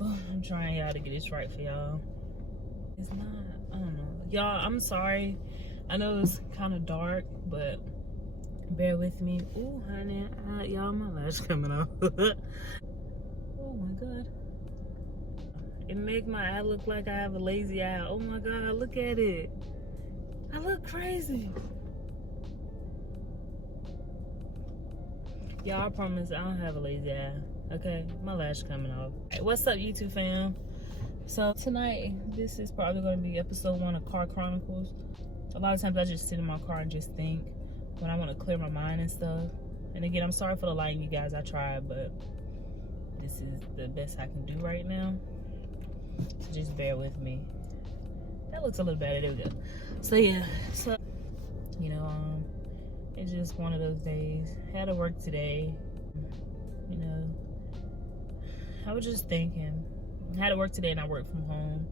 I'm trying y'all to get this right for y'all. It's not, I don't know. Y'all, I'm sorry. I know it's kind of dark, but bear with me. Ooh, honey, y'all, my lash coming off. Oh my God. It make my eye look like I have a lazy eye. Oh my God, look at it. I look crazy. Y'all, I promise I don't have a lazy eye. Okay, my lash coming off. Hey, what's up, YouTube fam? So tonight, this is probably going to be episode 1 of Car Chronicles. A lot of times I just sit in my car and just think when I want to clear my mind and stuff. And again, I'm sorry for the lighting, you guys. I tried, but this is the best I can do right now. So just bear with me. That looks a little better. There we go. So yeah, you know, it's just one of those days. Had to work today. You know, I was just thinking. I had to work today and I work from home.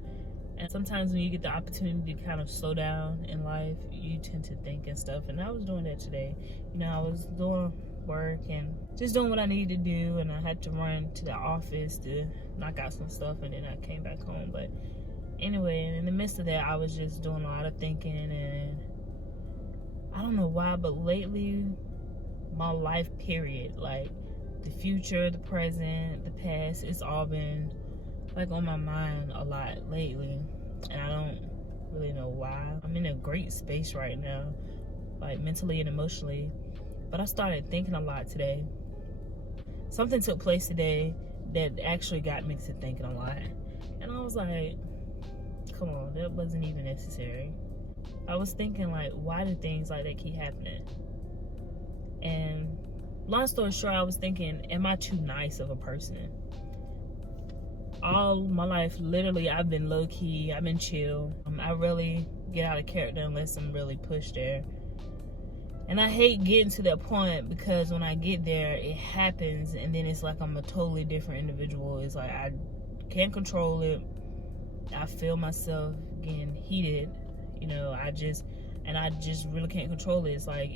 And sometimes when you get the opportunity to kind of slow down in life, you tend to think and stuff. And I was doing that today. You know, I was doing work and just doing what I needed to do. And I had to run to the office to knock out some stuff. And then I came back home. But anyway, in the midst of that, I was just doing a lot of thinking. And I don't know why, but lately, my life period, like the future, the present, the past, it's all been like on my mind a lot lately, and I don't really know why. I'm in a great space right now, like mentally and emotionally, but I started thinking a lot today. Something took place today that actually got me to thinking a lot, and I was like, come on, that wasn't even necessary. I was thinking, like, why do things like that keep happening? And long story short, I was thinking, am I too nice of a person? All my life, literally, I've been low-key, I've been chill. I really get out of character unless I'm really pushed there. And I hate getting to that point because when I get there, it happens and then it's like I'm a totally different individual. It's like I can't control it. I feel myself getting heated. You know, I just really can't control it. It's like,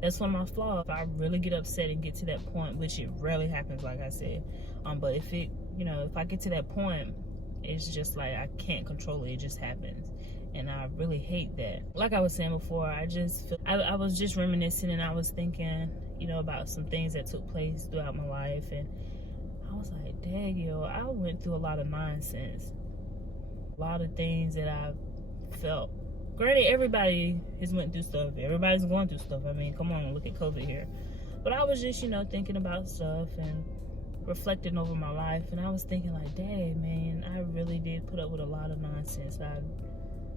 that's one of my flaws. If I really get upset and get to that point, which it rarely happens, like I said, but if I get to that point, it's just like I can't control it. It just happens, and I really hate that. Like I was saying before, I was just reminiscing, and I was thinking, you know, about some things that took place throughout my life, and I was like, dang, yo, I went through a lot of nonsense, a lot of things that I felt. Granted, everybody has went through stuff. Everybody's going through stuff. I mean, come on, look at COVID here. But I was just, you know, thinking about stuff and reflecting over my life. And I was thinking like, dang, man, I really did put up with a lot of nonsense. I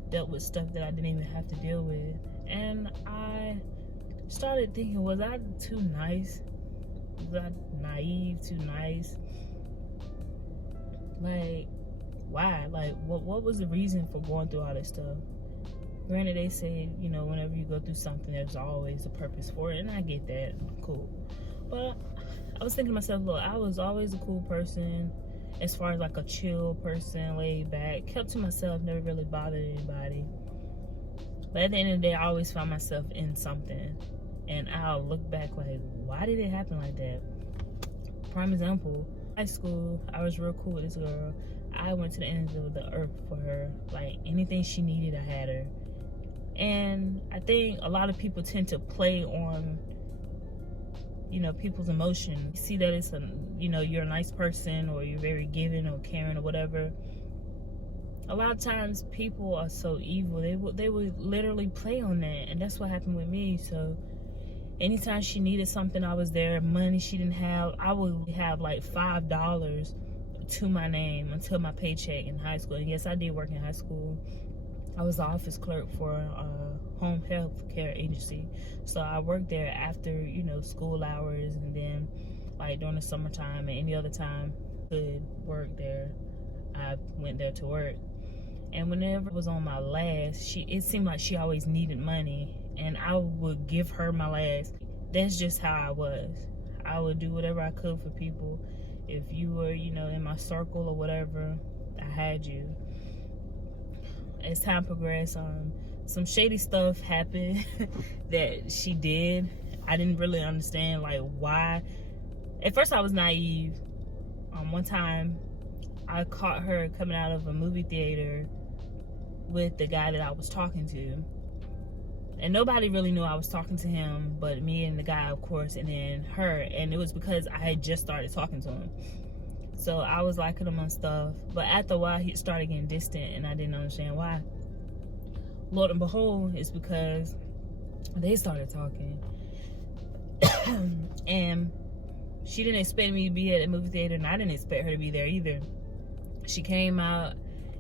dealt with stuff that I didn't even have to deal with. And I started thinking, was I too nice? Was I naive, too nice? Like, why? Like, what was the reason for going through all this stuff? Granted, they say, you know, whenever you go through something, there's always a purpose for it, and I get that, cool. But I was thinking to myself, look, I was always a cool person, as far as like a chill person, laid back, kept to myself, never really bothered anybody. But at the end of the day, I always found myself in something, and I'll look back like, why did it happen like that? Prime example, high school, I was real cool with this girl. I went to the ends of the earth for her. Like, anything she needed, I had her. And I think a lot of people tend to play on, you know, people's emotion. You see that it's you're a nice person, or you're very giving or caring or whatever. A lot of times people are so evil. They would literally play on that, and that's what happened with me. So anytime she needed something, I was there. Money she didn't have, I would have like $5 to my name until my paycheck in high school. And yes, I did work in high school. I was the office clerk for a home health care agency. So I worked there after, you know, school hours, and then like during the summertime and any other time I could work there, I went there to work. And whenever I was on my last, it seemed like she always needed money, and I would give her my last. That's just how I was. I would do whatever I could for people. If you were, you know, in my circle or whatever, I had you. As time progressed, some shady stuff happened that she did. I didn't really understand like why. At first I was naive. One time I caught her coming out of a movie theater with the guy that I was talking to. And nobody really knew I was talking to him but me and the guy, of course, and then her. And it was because I had just started talking to him. So I was liking him and stuff. But after a while, he started getting distant, and I didn't understand why. Lord and behold, it's because they started talking. And she didn't expect me to be at the movie theater, and I didn't expect her to be there either. She came out,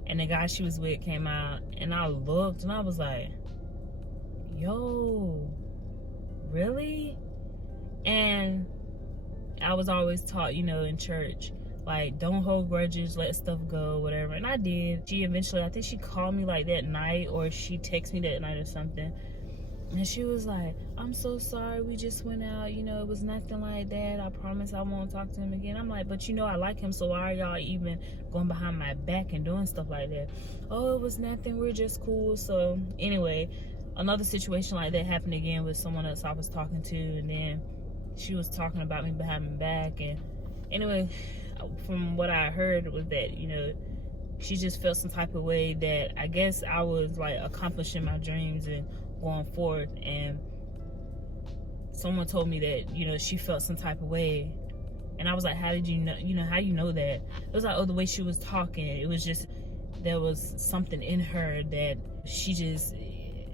and the guy she was with came out, and I looked, and I was like, yo, really? And I was always taught, you know, in church, like, don't hold grudges, let stuff go, whatever. And I did. She eventually, I think she called me like that night, or she texted me that night or something. And she was like, I'm so sorry, we just went out, you know, it was nothing like that. I promise I won't talk to him again. I'm like, but you know I like him, so why are y'all even going behind my back and doing stuff like that? Oh, it was nothing, we're just cool. So anyway, another situation like that happened again with someone else I was talking to, and then she was talking about me behind my back. And anyway, from what I heard was that, you know, she just felt some type of way that I guess I was like accomplishing my dreams and going forward. And someone told me that, you know, she felt some type of way. And I was like, how did you know, you know, how you know that? It was like, oh, the way she was talking, it was just, there was something in her that she just,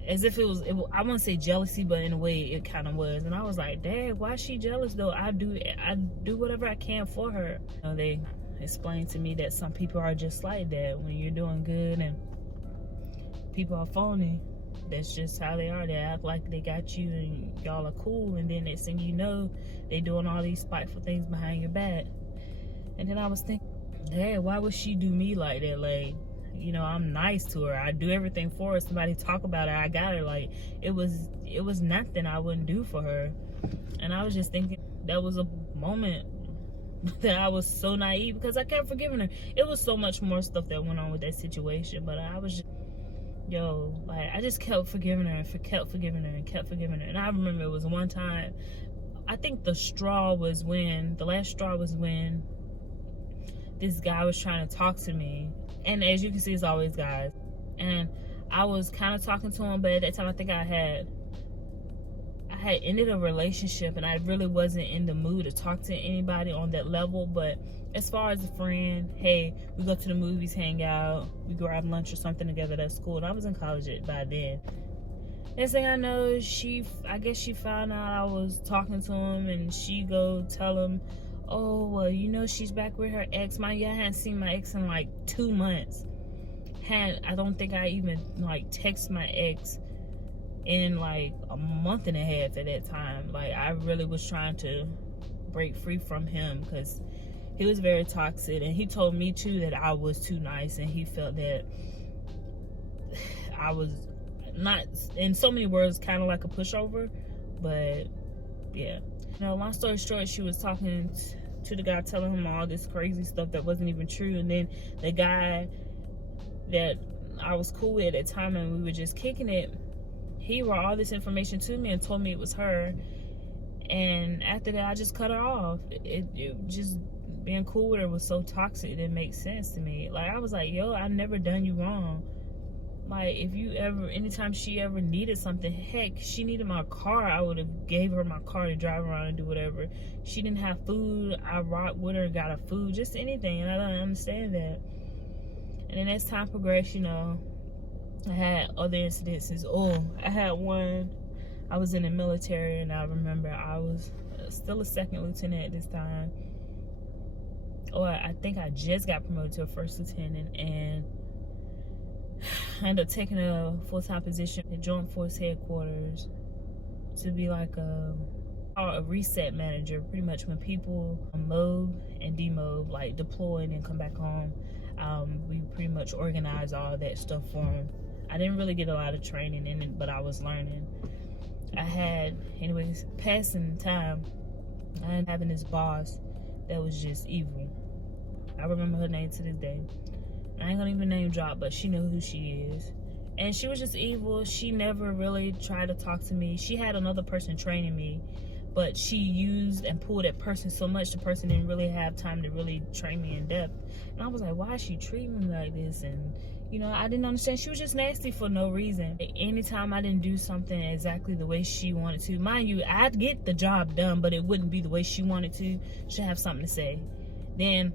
as if it was, I wouldn't say jealousy, but in a way it kind of was. And I was like, Dad, why is she jealous though? I do whatever I can for her. You know, they explained to me that some people are just like that. When you're doing good and people are phony, that's just how they are. They act like they got you and y'all are cool, and then next thing you know, they doing all these spiteful things behind your back. And then I was thinking, Dad, why would she do me like that? Like, you know, I'm nice to her, I do everything for her. Somebody talk about her, I got her. Like, it was nothing I wouldn't do for her. And I was just thinking, that was a moment that I was so naive, because I kept forgiving her. It was so much more stuff that went on with that situation, but I was just, like, I just kept forgiving her and kept forgiving her and kept forgiving her. And I remember it was one time, I think the last straw was when this guy was trying to talk to me. And as you can see, it's always guys. And I was kind of talking to him, but at that time I think I had ended a relationship, and I really wasn't in the mood to talk to anybody on that level. But as far as a friend, hey, we go to the movies, hang out, we grab lunch or something together. That's cool. And I was in college by then. Next thing I know, I guess she found out I was talking to him, and she go tell him, oh, well, you know, she's back with her ex. I hadn't seen my ex in like 2 months. I don't think I even like text my ex in like a month and a half at that time. Like, I really was trying to break free from him, because he was very toxic, and he told me too that I was too nice, and he felt that I was not, in so many words, kind of like a pushover. But yeah, you know, long story short, she was talking to the guy, telling him all this crazy stuff that wasn't even true. And then the guy that I was cool with at the time, and we were just kicking it, he brought all this information to me and told me it was her. And after that, I just cut her off. It just, being cool with her was so toxic, it didn't make sense to me. Like, I was like, yo, I never done you wrong. Like, anytime she ever needed something, heck, she needed my car, I would have gave her my car to drive around and do whatever. She didn't have food, I rocked with her, got her food, just anything. And I don't understand that. And then as time progressed, you know, I had other incidences. Oh, I had one, I was in the military, and I remember I was still a second lieutenant at this time. Or I think I just got promoted to a first lieutenant, and I ended up taking a full-time position at Joint Force Headquarters to be like a reset manager. Pretty much when people mob and demob, like deploy and come back home, we pretty much organize all that stuff for them. I didn't really get a lot of training in it, but I was learning. I had, anyways, passing time, I ended up having this boss that was just evil. I remember her name to this day. I ain't gonna even name drop, but she knew who she is. And she was just evil. She never really tried to talk to me. She had another person training me, but she used and pulled that person so much, the person didn't really have time to really train me in depth. And I was like, why is she treating me like this? And, you know, I didn't understand. She was just nasty for no reason. Anytime I didn't do something exactly the way she wanted to, mind you, I'd get the job done, but it wouldn't be the way she wanted to. She'd have something to say. Then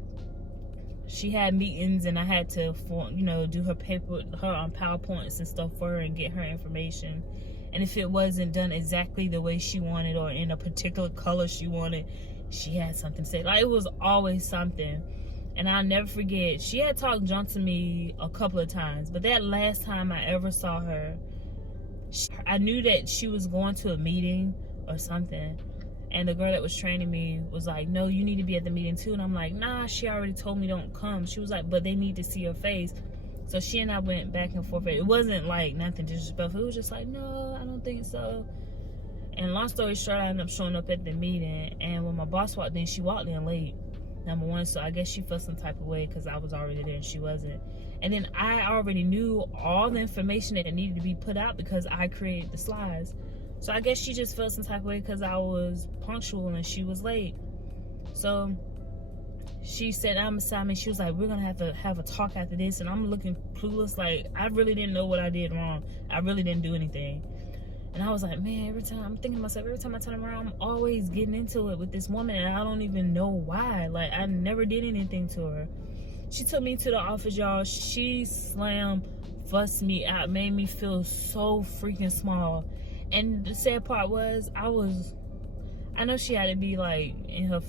she had meetings and I had to, you know, do her paper, her on PowerPoints and stuff for her and get her information. And if it wasn't done exactly the way she wanted or in a particular color she wanted, she had something to say. Like, it was always something. And I'll never forget, she had talked junk to me a couple of times, but that last time I ever saw her, I knew that she was going to a meeting or something. And the girl that was training me was like, no, you need to be at the meeting too. And I'm like, nah, she already told me don't come. She was like, but they need to see your face. So she and I went back and forth. It wasn't like nothing disrespectful. It was just like, no, I don't think so. And long story short, I ended up showing up at the meeting. And when my boss walked in, she walked in late, number one. So I guess she felt some type of way because I was already there and she wasn't. And then I already knew all the information that needed to be put out because I created the slides. So I guess she just felt some type of way because I was punctual and she was late. So she sat down beside me. She was like, we're going to have a talk after this. And I'm looking clueless. Like, I really didn't know what I did wrong. I really didn't do anything. And I was like, man, I'm thinking to myself, every time I turn around, I'm always getting into it with this woman. And I don't even know why. Like, I never did anything to her. She took me to the office, y'all. She slammed, fussed me out, made me feel so freaking small. And the sad part was, I know she had to be like in her,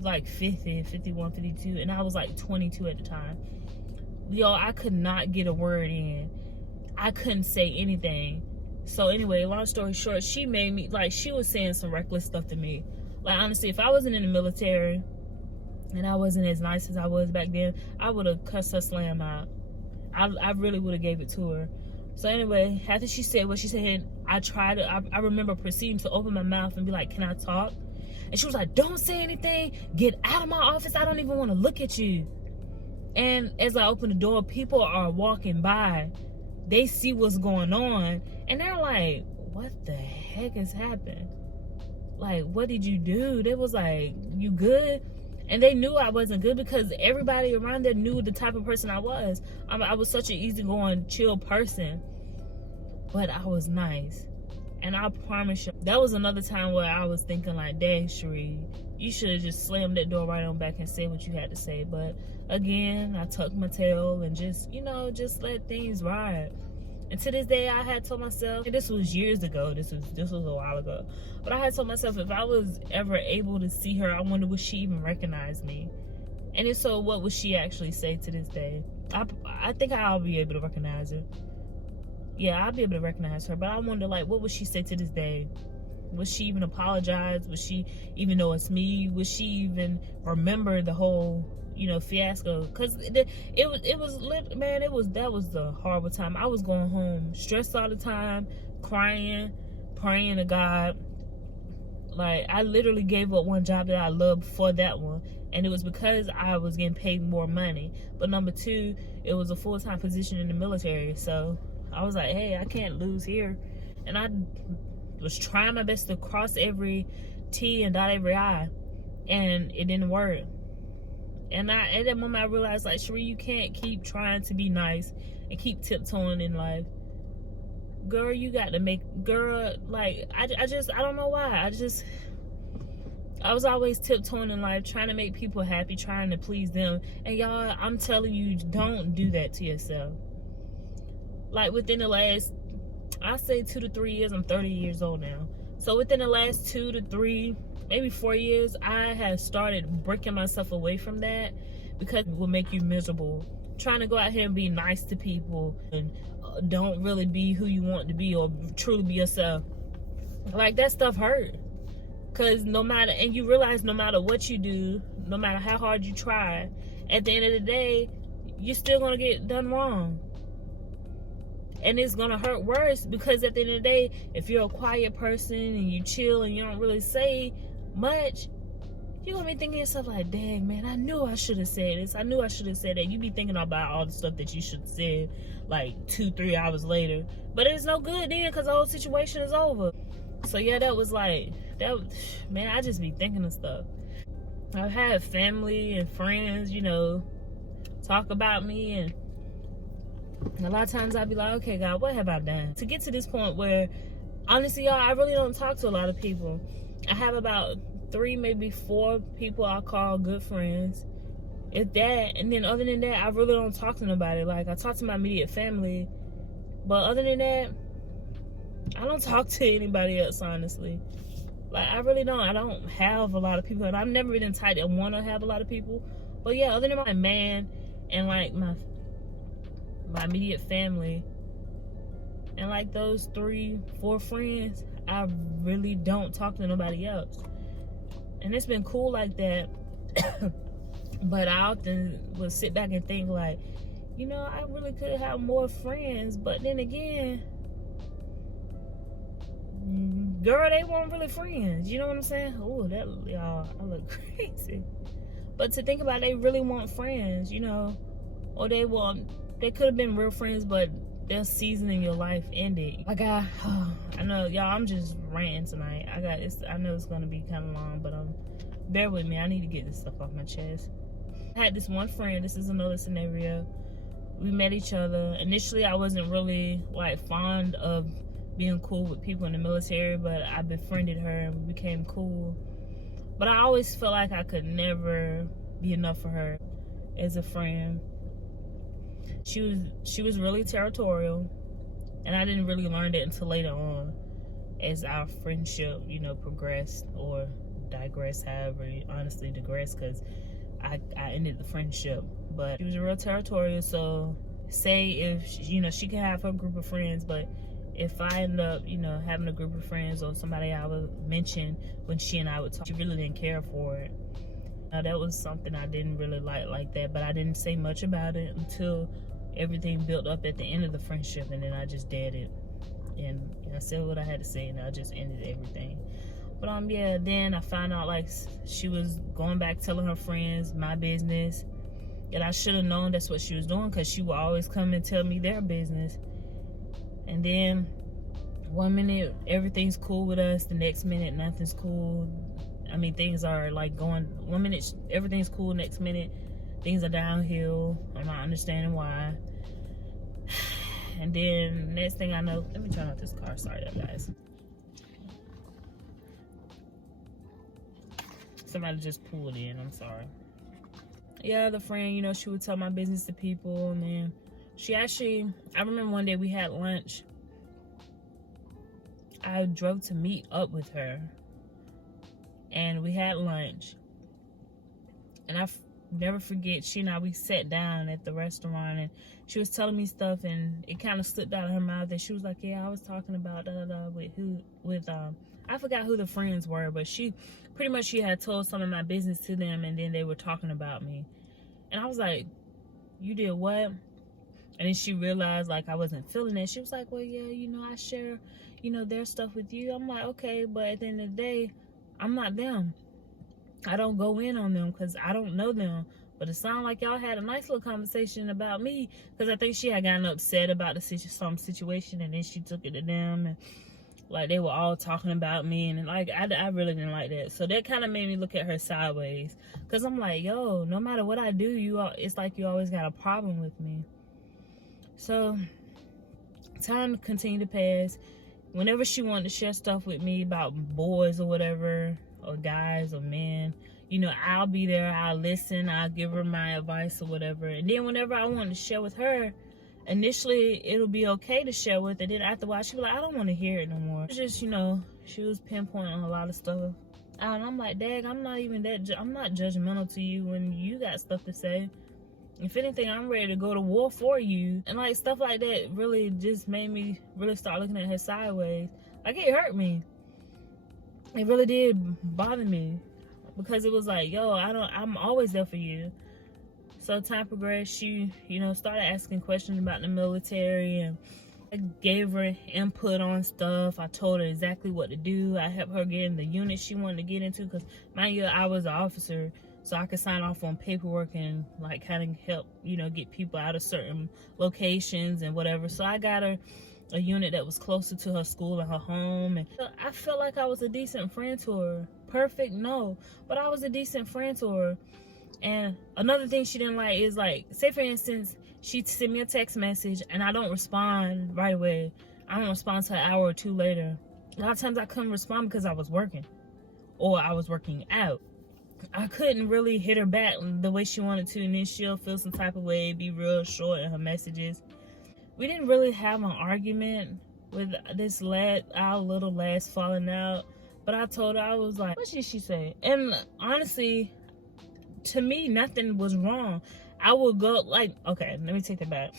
like 50, 51, 52, and I was like 22 at the time. Yo, I could not get a word in. I couldn't say anything. So anyway, long story short, she made me, like, she was saying some reckless stuff to me. Like, honestly, if I wasn't in the military and I wasn't as nice as I was back then, I would have cussed her slam out. I really would have gave it to her. So anyway, after she said what she said, I remember proceeding to open my mouth and be like, can I talk? And she was like, don't say anything. Get out of my office. I don't even want to look at you. And as I open the door, people are walking by. They see what's going on. And they're like, what the heck has happened? Like, what did you do? They was like, you good? And they knew I wasn't good because everybody around there knew the type of person I was. I was such an easygoing, chill person. But I was nice. And I promise you, that was another time where I was thinking like, dang, Sheree, you should have just slammed that door right on back and said what you had to say. But again, I tucked my tail and just, you know, just let things ride. And to this day, I had told myself, and this was years ago, this was a while ago, but I had told myself if I was ever able to see her, I wonder would she even recognize me? And if so, what would she actually say to this day? I think I'll be able to recognize her. Yeah, I'll be able to recognize her, but I wonder, like, what would she say to this day? Would she even apologize? Would she even know it's me? Would she even remember the whole, you know, fiasco? Because that was the horrible time. I was going home stressed all the time, crying, praying to God. Like, I literally gave up one job that I loved for that one, and it was because I was getting paid more money. But number two, it was a full-time position in the military, so I was like, hey, I can't lose here. And I was trying my best to cross every T and dot every I, and it didn't work. And at that moment, I realized, like, Sheree, you can't keep trying to be nice and keep tiptoeing in life. Girl, you got to make, like, I don't know why. I was always tiptoeing in life, trying to make people happy, trying to please them. And y'all, I'm telling you, don't do that to yourself. Like, within the last, I say 2 to 3 years, I'm 30 years old now. So within the last 2 to 3, maybe 4 years, I have started breaking myself away from that because it will make you miserable. Trying to go out here and be nice to people and don't really be who you want to be or truly be yourself. Like, that stuff hurt. Because and you realize no matter what you do, no matter how hard you try, at the end of the day, you're still going to get done wrong. And it's going to hurt worse because at the end of the day, if you're a quiet person and you chill and you don't really say much, you're gonna be thinking yourself like, dang, man, I knew I should have said this. I knew I should have said that. You be thinking about all the stuff that you should have said like 2-3 hours later. But it's no good then because the whole situation is over. So yeah, that was like, man, I just be thinking of stuff. I've had family and friends, you know, talk about me, and a lot of times I'd be like, okay, God, what have I done? To get to this point where, honestly, y'all, I really don't talk to a lot of people. I have about 3, maybe 4 people I call good friends. If that, and then other than that, I really don't talk to nobody. Like, I talk to my immediate family, but other than that, I don't talk to anybody else, honestly. Like, I really don't. I don't have a lot of people, and I've never been tight and want to have a lot of people. But yeah, other than my man and like my immediate family and like those 3-4 friends, I really don't talk to nobody else. And it's been cool like that. But I often would sit back and think like, you know, I really could have more friends. But then again, girl, they weren't really friends. You know what I'm saying? Oh, that, y'all, I look crazy. But to think about it, they really weren't friends, you know. Or they could have been real friends, but their season in your life ended. Like, I know, y'all, I'm just ranting tonight. I know it's gonna be kind of long, but bear with me. I need to get this stuff off my chest. I had this one friend. This is another scenario. We met each other. Initially, I wasn't really like fond of being cool with people in the military, but I befriended her and we became cool. But I always felt like I could never be enough for her as a friend. She was really territorial, and I didn't really learn that until later on, as our friendship, you know, progressed or digressed, however you honestly digress, because I ended the friendship. But she was real territorial. So say if, you know, she can have her group of friends, but if I end up, you know, having a group of friends or somebody I would mention when she and I would talk, she really didn't care for it. Now, that was something I didn't really like that, but I didn't say much about it until everything built up at the end of the friendship, and then I just did it. And I said what I had to say, and I just ended everything. But yeah, then I found out like she was going back telling her friends my business, and I should have known that's what she was doing, because she would always come and tell me their business. And then one minute everything's cool with us, the next minute nothing's cool. I mean, things are like going, one minute everything's cool, next minute things are downhill. I'm not understanding why. And then next thing I know, let me turn off this car. Sorry, guys. Somebody just pulled in. I'm sorry. Yeah, the friend, you know, she would tell my business to people, and then she actually, I remember one day we had lunch. I drove to meet up with her, and we had lunch. And I never forget, she and I, we sat down at the restaurant, and she was telling me stuff, and it kind of slipped out of her mouth, and she was like, yeah, I was talking about with I forgot who the friends were, but she had told some of my business to them, and then they were talking about me. And I was like, you did what? And then she realized like I wasn't feeling it. She was like, well, yeah, you know, I share, you know, their stuff with you. I'm like, okay, but at the end of the day, I'm not them. I don't go in on them because I don't know them. But it sounded like y'all had a nice little conversation about me, because I think she had gotten upset about some situation, and then she took it to them, and like they were all talking about me, and like I really didn't like that. So that kind of made me look at her sideways, because I'm like, yo, no matter what I do, it's like you always got a problem with me. So time continued to pass. Whenever she wanted to share stuff with me about boys or whatever, or guys or men, you know, I'll be there, I'll listen, I'll give her my advice or whatever. And then whenever I wanted to share with her, initially it'll be okay to share with her. Then after a while she'll be like, I don't want to hear it no more. It's just, you know, she was pinpointing a lot of stuff. And I'm like, Dad, I'm not judgmental to you when you got stuff to say. If anything, I'm ready to go to war for you. And like stuff like that really just made me really start looking at her sideways. Like, it hurt me. It really did bother me, because it was like, yo, I'm always there for you. So time progressed. She, you know, started asking questions about the military, and I gave her input on stuff. I told her exactly what to do. I helped her get in the unit she wanted to get into, because mind you, I was an officer, so I could sign off on paperwork and like kind of help, get people out of certain locations and whatever. So I got her a unit that was closer to her school and her home, and I felt like I was a decent friend to her. Perfect? No, but I was a decent friend to her. And another thing she didn't like is, like, say for instance, she'd send me a text message and I don't respond right away. I don't respond till an hour or two later. A lot of times I couldn't respond because I was working or I was working out. I couldn't really hit her back the way she wanted to, and then she'll feel some type of way, be real short in her messages. We didn't really have an argument with this our little last falling out, but I told her, I was like, what did she say? And honestly, to me, nothing was wrong. I would go, like, okay, let me take that back.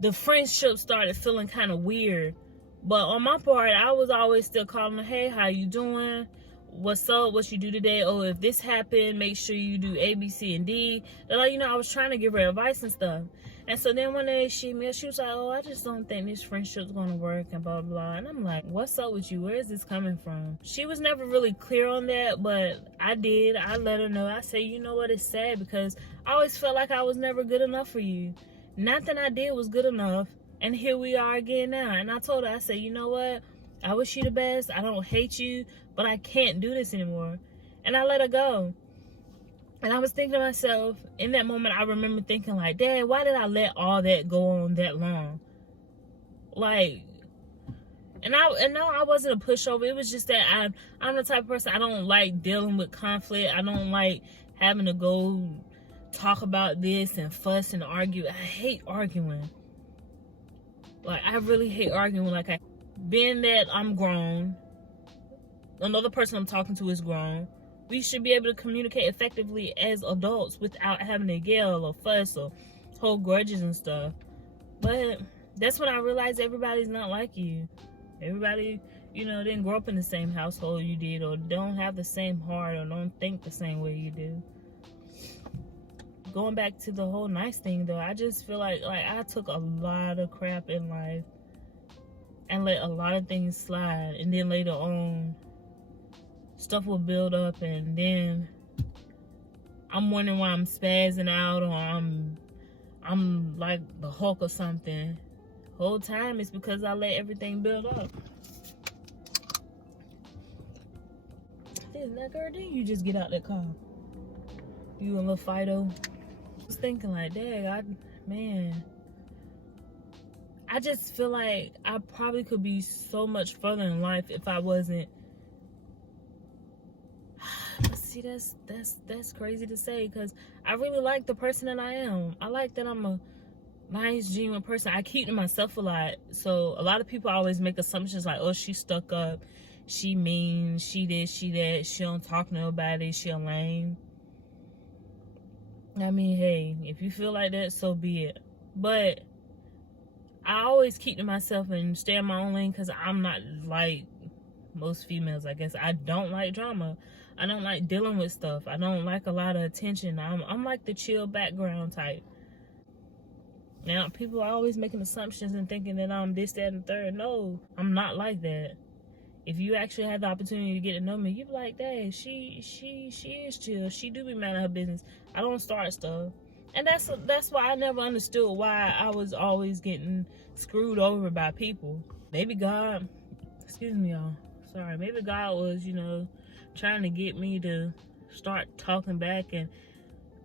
The friendship started feeling kind of weird, but on my part, I was always still calling her, hey, how you doing? What's up? What you do today? Oh, if this happened, make sure you do A, B, C, and D. And, like, I was trying to give her advice and stuff. And so then one day she was like, oh, I just don't think this friendship's gonna work and blah, blah. And I'm like, what's up with you? Where is this coming from? She was never really clear on that, but I did. I let her know. I said, you know what? It's sad because I always felt like I was never good enough for you. Nothing I did was good enough. And here we are again now. And I told her, I said, you know what? I wish you the best. I don't hate you, but I can't do this anymore. And I let her go. And I was thinking to myself, in that moment, I remember thinking, like, Dad, why did I let all that go on that long? Like, and no, I wasn't a pushover. It was just that I'm the type of person, I don't like dealing with conflict. I don't like having to go talk about this and fuss and argue. I hate arguing. Like, I really hate arguing. Like, being that I'm grown, another person I'm talking to is grown, we should be able to communicate effectively as adults without having to yell or fuss or hold grudges and stuff. But that's when I realized everybody's not like you. Everybody, didn't grow up in the same household you did, or don't have the same heart, or don't think the same way you do. Going back to the whole nice thing, though, I just feel like I took a lot of crap in life and let a lot of things slide, and then later on, stuff will build up, and then I'm wondering why I'm spazzing out, or I'm like the Hulk or something. Whole time it's because I let everything build up. Now, girl, didn't you just get out that car? You and little Fido. I was thinking, like, dang, I just feel like I probably could be so much further in life if I wasn't. See, that's crazy to say, because I really like the person that I am. I like that I'm a nice, genuine person. I keep to myself a lot. So a lot of people always make assumptions like, oh, she's stuck up, she mean, she this, she that, she don't talk to nobody, she a lame. I mean, hey, if you feel like that, so be it. But I always keep to myself and stay in my own lane, because I'm not like most females, I guess. I don't like drama. I don't like dealing with stuff. I don't like a lot of attention. I'm like the chill background type. Now, people are always making assumptions and thinking that I'm this, that, and the third. No, I'm not like that. If you actually had the opportunity to get to know me, you'd be like, dang, she is chill. She do be mad at her business. I don't start stuff. And that's why I never understood why I was always getting screwed over by people. Maybe God, excuse me, y'all. Sorry. Maybe God was, trying to get me to start talking back,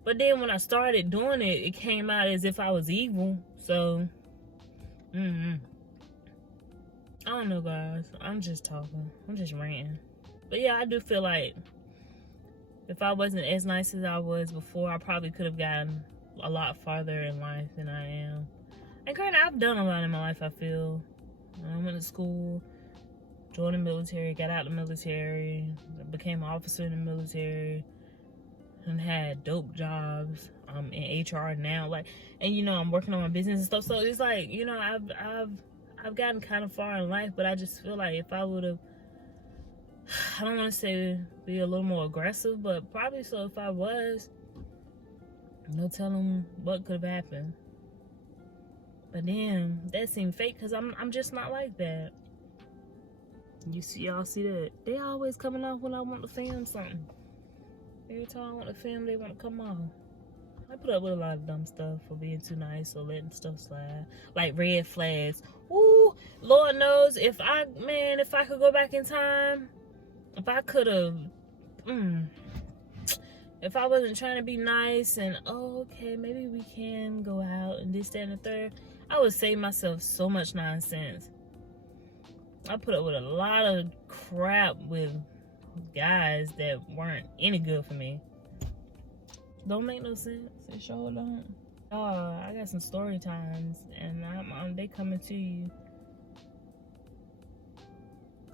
but then when I started doing it, it came out as if I was evil. So I don't know, guys. I'm just talking. I'm just ranting. But yeah, I do feel like if I wasn't as nice as I was before, I probably could have gotten a lot farther in life than I am. And granted, I've done a lot in my life, I feel. I went to school, joined the military, got out of the military, became an officer in the military, and had dope jobs in HR now. And I'm working on my business and stuff. So it's like, I've gotten kind of far in life, but I just feel like if I would have, I don't want to say be a little more aggressive, but probably so if I was, no telling what could have happened. But then that seemed fake because I'm just not like that. Y'all see that? They always coming off when I want to film something. Every time I want to film, they want to come off. I put up with a lot of dumb stuff for being too nice or letting stuff slide. Like red flags. Ooh, Lord knows if I could go back in time, if I could have, if I wasn't trying to be nice and, okay, maybe we can go out and this, that, and the third, I would save myself so much nonsense. I put up with a lot of crap with guys that weren't any good for me. Don't make no sense. It sure don't. I got some story times, and they coming to you.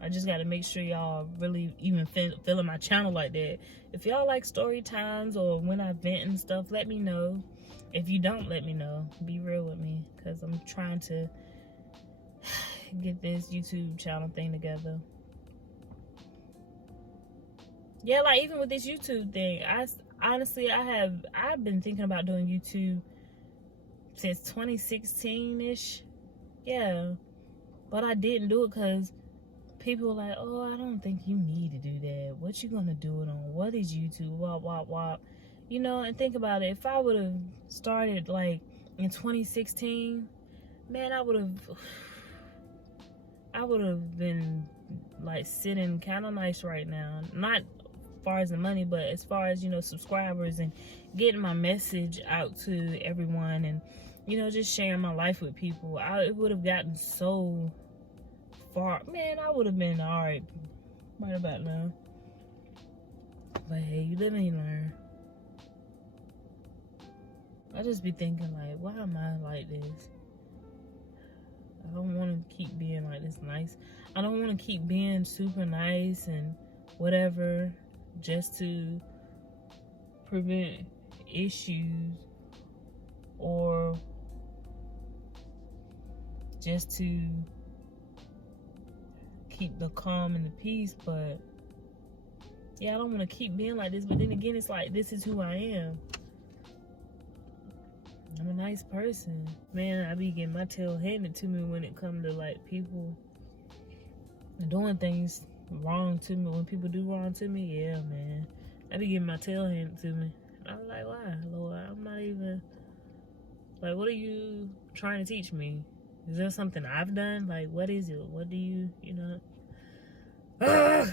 I just got to make sure y'all really even feeling my channel like that. If y'all like story times or when I vent and stuff, let me know. If you don't, let me know. Be real with me, because I'm trying to get this YouTube channel thing together. Yeah, like even with this YouTube thing, I've been thinking about doing YouTube since 2016-ish. Yeah. But I didn't do it because people were like, oh, I don't think you need to do that. What you gonna do it on? What is YouTube? Wop, wop, wop. You know, and think about it. If I would have started like in 2016, man, I would have been like sitting kind of nice right now. Not as far as the money, but as far as, you know, subscribers and getting my message out to everyone and, you know, just sharing my life with people. It would have gotten so far. Man, I would have been all right about now. But hey, you live and you learn. I just be thinking like, why am I like this? I don't want to keep being like this nice. I don't want to keep being super nice and whatever just to prevent issues or just to keep the calm and the peace. But yeah, I don't want to keep being like this. But then again, it's like, this is who I am. I'm a nice person. Man, I be getting my tail handed to me when it comes to like people doing things wrong to me. When people do wrong to me, yeah, man, I be getting my tail handed to me. I was like, why, Lord? I'm not even, like, what are you trying to teach me? Is there something I've done? Like, what is it? What do you, you know? Oh.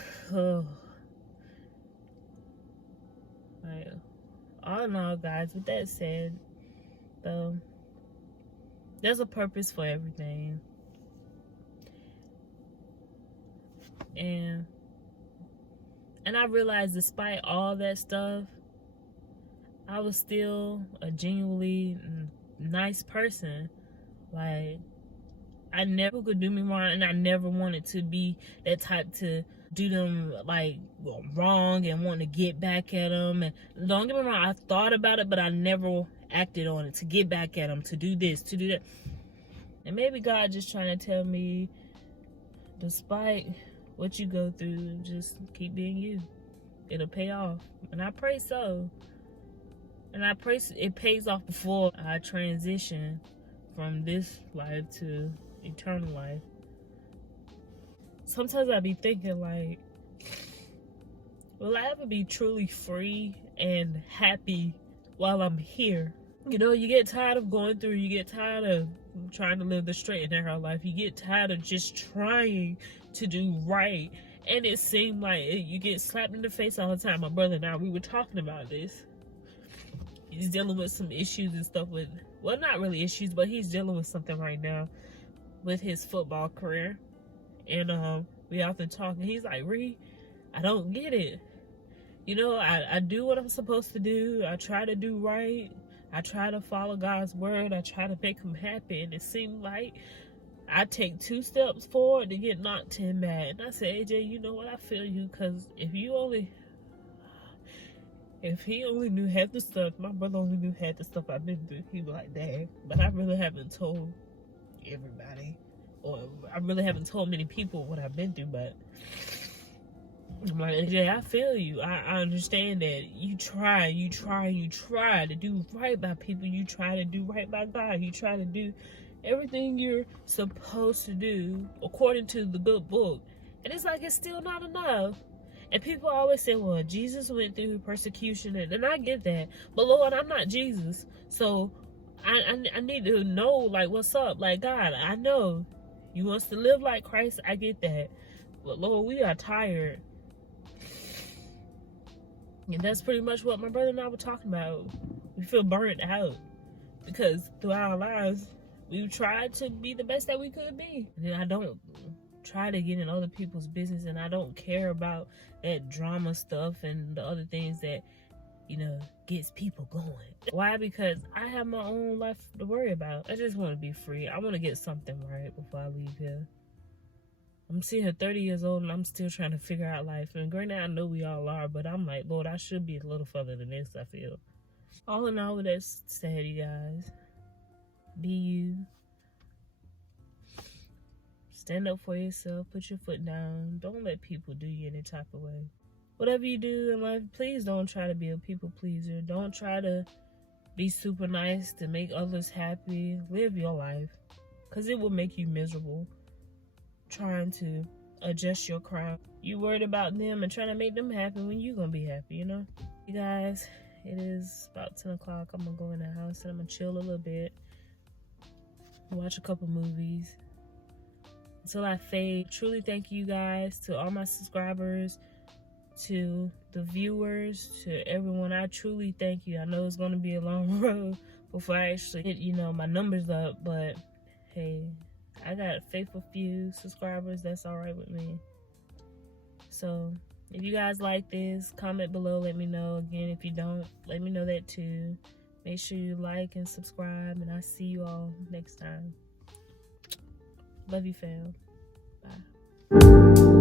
Like, all in all, guys, with that said, though, there's a purpose for everything. And I realized despite all that stuff, I was still a genuinely nice person. Like, I never could do me wrong, and I never wanted to be that type to do them like wrong and want to get back at them. And don't get me wrong, I thought about it, but I never acted on it to get back at them, to do this, to do that. And maybe God just trying to tell me, despite what you go through, just keep being you. It'll pay off. And I pray so. And I pray it pays off before I transition from this life to eternal life. Sometimes I be thinking like, will I ever be truly free and happy while I'm here? You know, you get tired of going through, you get tired of trying to live the straight and narrow life. You get tired of just trying to do right. And it seemed like you get slapped in the face all the time. My brother and I, we were talking about this. He's dealing with some issues and stuff with, well, not really issues, but he's dealing with something right now with his football career. And we often talk, and he's like, Ree, I don't get it. You know, I do what I'm supposed to do. I try to do right. I try to follow God's word. I try to make him happy. And it seemed like I take 2 steps forward to get knocked 10 back. And I said, AJ, you know what? I feel you. Because if he only knew half the stuff, my brother only knew half the stuff I've been through, he'd be like, dang. But I really haven't told everybody. Or I really haven't told many people what I've been through. But I'm like, AJ, I feel you. I understand that you try to do right by people. You try to do right by God. You try to do everything you're supposed to do according to the good book. And it's like, it's still not enough. And people always say, well, Jesus went through persecution, and I get that. But Lord, I'm not Jesus. So I need to know, like, what's up? Like, God, I know you want us to live like Christ. I get that. But Lord, we are tired. And that's pretty much what my brother and I were talking about. We feel burnt out because throughout our lives, we've tried to be the best that we could be. And I don't try to get in other people's business, and I don't care about that drama stuff and the other things that, you know, gets people going. Why? Because I have my own life to worry about. I just want to be free. I want to get something right before I leave here. I'm sitting here 30 years old and I'm still trying to figure out life. And granted, I know we all are, but I'm like, Lord, I should be a little further than this, I feel. All in all, with that said, you guys, be you. Stand up for yourself. Put your foot down. Don't let people do you any type of way. Whatever you do in life, please don't try to be a people pleaser. Don't try to be super nice to make others happy. Live your life, because it will make you miserable trying to adjust your crown. You worried about them and trying to make them happy when you gonna be happy, you know? You guys, it is about 10 o'clock. I'm gonna go in the house and I'm gonna chill a little bit, watch a couple movies until I fade. Truly thank you guys, to all my subscribers, to the viewers, to everyone. I truly thank you. I know it's gonna be a long road before I actually hit, you know, my numbers up, but hey, I got a faithful few subscribers. That's all right with me. So if you guys like this, comment below, let me know. Again, if you don't, let me know that too. Make sure you like and subscribe, and I'll see you all next time. Love you, fam. Bye.